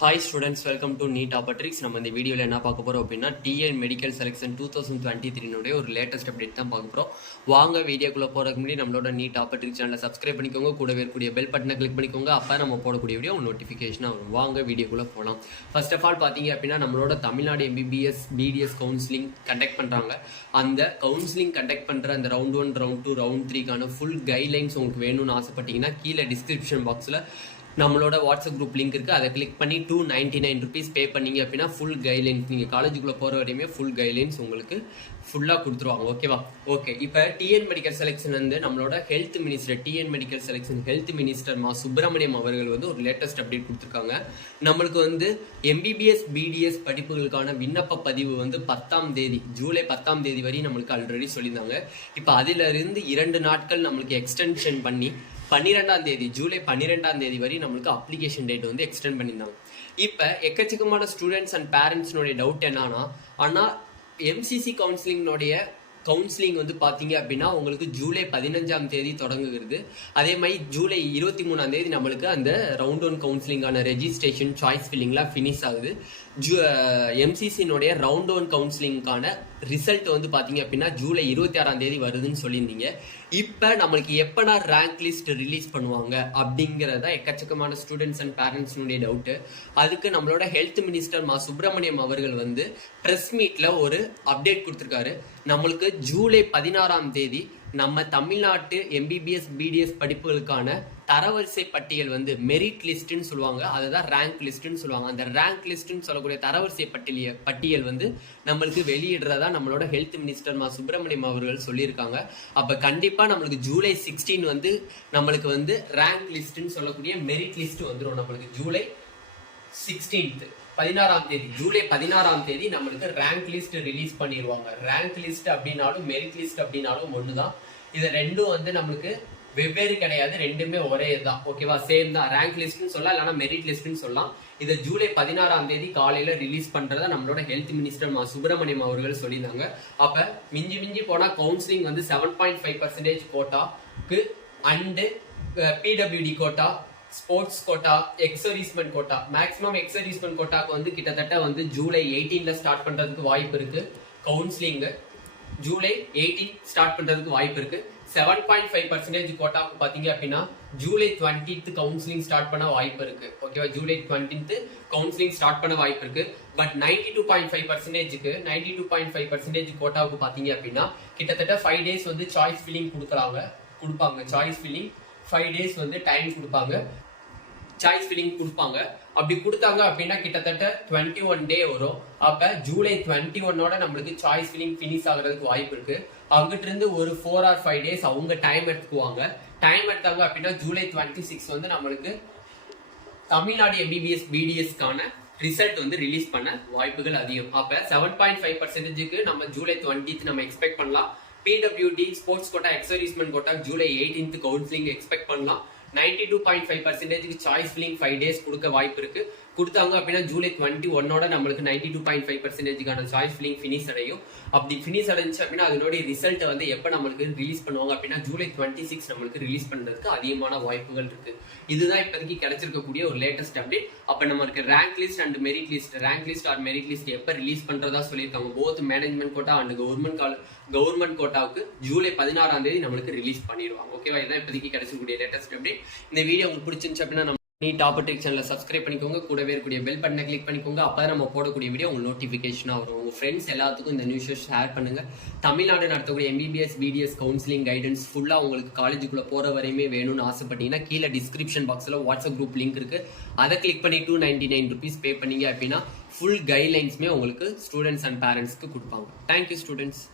Hi students, welcome to Neet Tricks. நம்ம இந்த வீடியோல என்ன பார்க்க போறோம் அப்படினா TN Medical Selection 2023 உடைய ஒரு லேட்டஸ்ட் அப்டேட் தான் பார்க்க போறோம். வாங்க வீடியோக்குள்ள போறதுக்கு முன்னாடி நம்மளோட Neet Tricks சேனலை சப்ஸ்கிரைப் பண்ணிக்கோங்க, கூடவே இருக்கக்கூடிய பெல் பட்டனை கிளிக் பண்ணிக்கோங்க. அப்ப நம்ம போடக்கூடிய வீடியோ நோட்டிஃபிகேஷனா வரும். வாங்க வீடியோக்குள்ள போலாம். ஃபர்ஸ்ட் ஆஃப் ஆல் பாத்தீங்க அப்படினா நம்மளோட Tamil Nadu MBBS BDS counselling conduct பண்றாங்க. அந்த கவுன்சிலிங் கண்டக்ட் பண்ற அந்த ரவுண்ட் 1, ரவுண்ட் 2, ரவுண்ட் 3 கான ஃபுல் கைட்லைன்ஸ் உங்களுக்கு வேணும்னு ஆசைப்பட்டீங்கன்னா கீழே டிஸ்கிரிப்ஷன் பாக்ஸ்ல நம்மளோட வாட்ஸ்அப் குரூப் லிங்க் இருக்குது. அதை கிளிக் பண்ணி 299 ருபீஸ் பே பண்ணிங்க அப்படின்னா ஃபுல் கைட்லைன்ஸ் நீங்கள் காலேஜுக்குள்ளே போகிற வரையுமே ஃபுல் கைட்லைன்ஸ் உங்களுக்கு ஃபுல்லாக கொடுத்துருவாங்க. ஓகேவா? ஓகே, இப்போ டிஎன் மெடிக்கல் செலெக்ஷன் வந்து நம்மளோட health minister TN medical selection health minister Subramaniam அவர்கள் வந்து ஒரு லேட்டஸ்ட் அப்டேட் கொடுத்துருக்காங்க. நம்மளுக்கு வந்து MBBS BDS படிப்புகளுக்கான விண்ணப்ப பதிவு வந்து 10ஆம் தேதி ஜூலை 10ஆம் தேதி வரை நம்மளுக்கு ஆல்ரெடி சொல்லியிருந்தாங்க. இப்போ அதிலிருந்து 2 நாட்கள் நம்மளுக்கு எக்ஸ்டென்ஷன் பண்ணி 12ஆம் தேதி ஜூலை 12ஆம் தேதி வரை நம்மளுக்கு அப்ளிகேஷன் டேட் வந்து எக்ஸ்டெண்ட் பண்ணியிருந்தாங்க. இப்போ எக்கச்சக்கமான ஸ்டூடெண்ட்ஸ் அண்ட் பேரண்ட்ஸ்னுடைய டவுட் என்னன்னா, ஆனால் MCC கவுன்சிலிங் வந்து பார்த்தீங்க அப்படின்னா உங்களுக்கு ஜூலை 15ஆம் தேதி தொடங்குகிறது. அதே மாதிரி ஜூலை 23ஆம் தேதி நம்மளுக்கு அந்த ரவுண்ட் 1 கவுன்சிலிங்கான ரெஜிஸ்ட்ரேஷன் சாய்ஸ் ஃபில்லிங்லாம் ஃபினிஷ் ஆகுது. MCCனுடைய ரவுண்ட் 1 கவுன்சிலிங்கான ரிசல்ட் வந்து பார்த்தீங்க அப்படின்னா ஜூலை 26ஆம் தேதி வருதுன்னு சொல்லியிருந்தீங்க. இப்போ நம்மளுக்கு எப்போனா ரேங்க் லிஸ்ட் ரிலீஸ் பண்ணுவாங்க அப்படிங்கிறத எக்கச்சக்கமான ஸ்டூடெண்ட்ஸ் அண்ட் பேரண்ட்ஸ்னுடைய டவுட்டு. அதுக்கு நம்மளோட ஹெல்த் மினிஸ்டர் சுப்பிரமணியம் அவர்கள் வந்து ப்ரெஸ் மீட்டில் ஒரு அப்டேட் கொடுத்துருக்காரு. நம்மளுக்கு ஜூலை 16ஆம் தேதி நம்ம தமிழ்நாட்டு MBBS BDS படிப்புகளுக்கான தரவரிசை பட்டியல் வந்து மெரிட் லிஸ்ட்னு சொல்லுவாங்க, அதுதான் ரேங்க் லிஸ்ட்னு சொல்லுவாங்க. அந்த ரேங்க் லிஸ்ட்னு சொல்லக்கூடிய தரவரிசை பட்டியல் வந்து நம்மளுக்கு வெளியிடுறதா நம்மளோட ஹெல்த் மினிஸ்டர் சுப்பிரமணியம் அவர்கள் சொல்லியிருக்காங்க. அப்போ கண்டிப்பாக நம்மளுக்கு ஜூலை 16 வந்து நம்மளுக்கு வந்து ரேங்க் லிஸ்ட்னு சொல்லக்கூடிய மெரிட் லிஸ்ட் வந்துடும். நம்மளுக்கு ஜூலை 16 16ஆம் தேதி ஜூலை 16ஆம் தேதி நம்மளுக்கு ரேங்க் லிஸ்ட் ரிலீஸ் பண்ணிடுவாங்க. ரேங்க் லிஸ்ட் அப்படின்னாலும் மெரிட் லிஸ்ட் அப்படின்னாலும் ஒண்ணுதான். இது ரெண்டும் வந்து நம்மளுக்கு வெவ்வேறு கிடையாது, ரெண்டுமே ஒரே தான். ஓகேவா? சேம் தான். ரேங்க் லிஸ்ட்னு சொல்லலாம், இல்லைன்னா மெரிட் லிஸ்ட்னு சொல்லலாம். இதை ஜூலை 16ஆம் தேதி காலையில ரிலீஸ் பண்றதா நம்மளோட ஹெல்த் மினிஸ்டர் சுப்பிரமணியம் அவர்கள் சொல்லியிருந்தாங்க. அப்ப மிஞ்சி போனா கவுன்சிலிங் வந்து 7.5% கோட்டாக்கு and PWD quota, sports quota, ex-servicemen quota, maximum ex-servicemen கோட்டாக்கு வந்து கிட்டத்தட்ட வந்து ஜூலை 18ல ஸ்டார்ட் பண்றதுக்கு வாய்ப்பு இருக்கு. கவுன்சிலிங் ஜூலை 18 ஸ்டார்ட் பண்றதுக்கு வாய்ப்பு இருக்கு. 7.5% கோட்டாக்கு பாத்தீங்க அப்படின்னா ஜூலை 20th கவுன்சிலிங் ஸ்டார்ட் பண்ண வாய்ப்பு இருக்கு. ஓகேவா? ஜூலை 20th கவுன்சிலிங் ஸ்டார்ட் பண்ண வாய்ப்பு இருக்கு. பட் 92.5% கோட்டாவுக்கு பாத்தீங்க அப்படின்னா கிட்டத்தட்ட 5 days வந்து சாய்ஸ் ஃபில்லிங் கொடுப்பாங்க. சாய்ஸ் ஃபில்லிங் 5 days வந்து டைம் கொடுப்பாங்க. சாய்ஸ் ஃபில்லிங் கொடுப்பாங்க. அப்படி கொடுத்தாங்க அப்படின்னா கிட்டத்தட்ட 21 டே வரும். அப்ப ஜூலை 21ஓட நம்மளுக்கு சாய்ஸ் ஃபில்லிங் ஃபினிஷ் ஆகுறதுக்கு வாய்ப்பு இருக்கு. அங்கிட்ட இருந்து ஒரு 4 or 5 days அவங்க டைம் எடுத்துக்குவாங்க. டைம் எடுத்தாங்க அப்படின்னா ஜூலை 26 வந்து நம்மளுக்கு தமிழ்நாடு MBBS BDSக்கான ரிசல்ட் வந்து ரிலீஸ் பண்ண வாய்ப்புகள் அதிகம். அப்ப 7.5%க்கு நம்ம ஜூலை 20th நம்ம எக்ஸ்பெக்ட் பண்ணலாம். PWD sports quota, ex-servicemen quota July 18th counselling expect பண்ணலாம். 92.5%க்கு சாய்ஸ் ஃபில்லிங் 5 days கொடுக்க வாய்ப்பு இருக்கு. கொடுத்தாங்க அப்படின்னா ஜூலை 21ஓட நம்மளுக்கு 92.5%க்கான சாய்ஸ் ஃபில்லிங் ஃபினிஷ் அடையும். அப்படி ஃபினிஷ் அடைஞ்சு அப்படின்னா அதனுடைய ரிசல்ட் வந்து எப்போ நம்மளுக்கு ரிலீஸ் பண்ணுவாங்க அப்படின்னா ஜூலை 26 நம்மளுக்கு ரிலீஸ் பண்றதுக்கு அதிகமான வாய்ப்புகள் இருக்கு. இதுதான் இப்போதைக்கு கிடைச்சிருக்கக்கூடிய ஒரு லேட்டஸ்ட் அப்டேட். அப்போ நம்மளுக்கு rank list and merit list, rank list or merit list எப்போ ரிலீஸ் பண்றதா சொல்லியிருக்காங்க. Both management quota and government கோட்டாவுக்கு ஜூலை 16ஆம் தேதி நம்மளுக்கு ரிலீஸ் பண்ணிடுவாங்க. ஓகேவா? இதான் இப்போதைக்கு கிடைச்சிருக்கக்கூடிய லேட்டஸ்ட் அப்டேட். இந்த வீடியோ உங்களுக்கு பிடிச்சிருந்துச்சு அப்படின்னா நீட் டாபிக் சேனலை சப்ஸ்கிரைப் பண்ணிக்கோங்க, கூடவே இருக்கக்கூடிய பெல் பட்டனை கிளிக் பண்ணிக்கோங்க. அப்பதான் நம்ம போடக்கூடிய வீடியோ உங்களுக்கு நோட்டிஃபிகேஷனாக வரும். உங்கள் ஃப்ரெண்ட்ஸ் எல்லாத்துக்கும் இந்த நியூஸை ஷேர் பண்ணுங்க. தமிழ்நாடு நடத்தக்கூடிய MBBS BDS கவுன்சிலிங் கைடன்ஸ் ஃபுல்லாக உங்களுக்கு காலேஜுக்குள்ளே போகிற வரையுமே வேணும்னு ஆசைப்பட்டீங்கன்னா கீழே டிஸ்கிரிப்ஷன் பாக்ஸில் வாட்ஸ்அப் குரூப் லிங்க் இருக்கு. அதை கிளிக் பண்ணி 299 ருபீஸ் பே பண்ணீங்க அப்படின்னா ஃபுல் கைட்லைன்ஸுமே உங்களுக்கு ஸ்டூடெண்ட்ஸ் அண்ட் பேரண்ட்ஸ்க்கு கொடுப்பாங்க. Thank you students.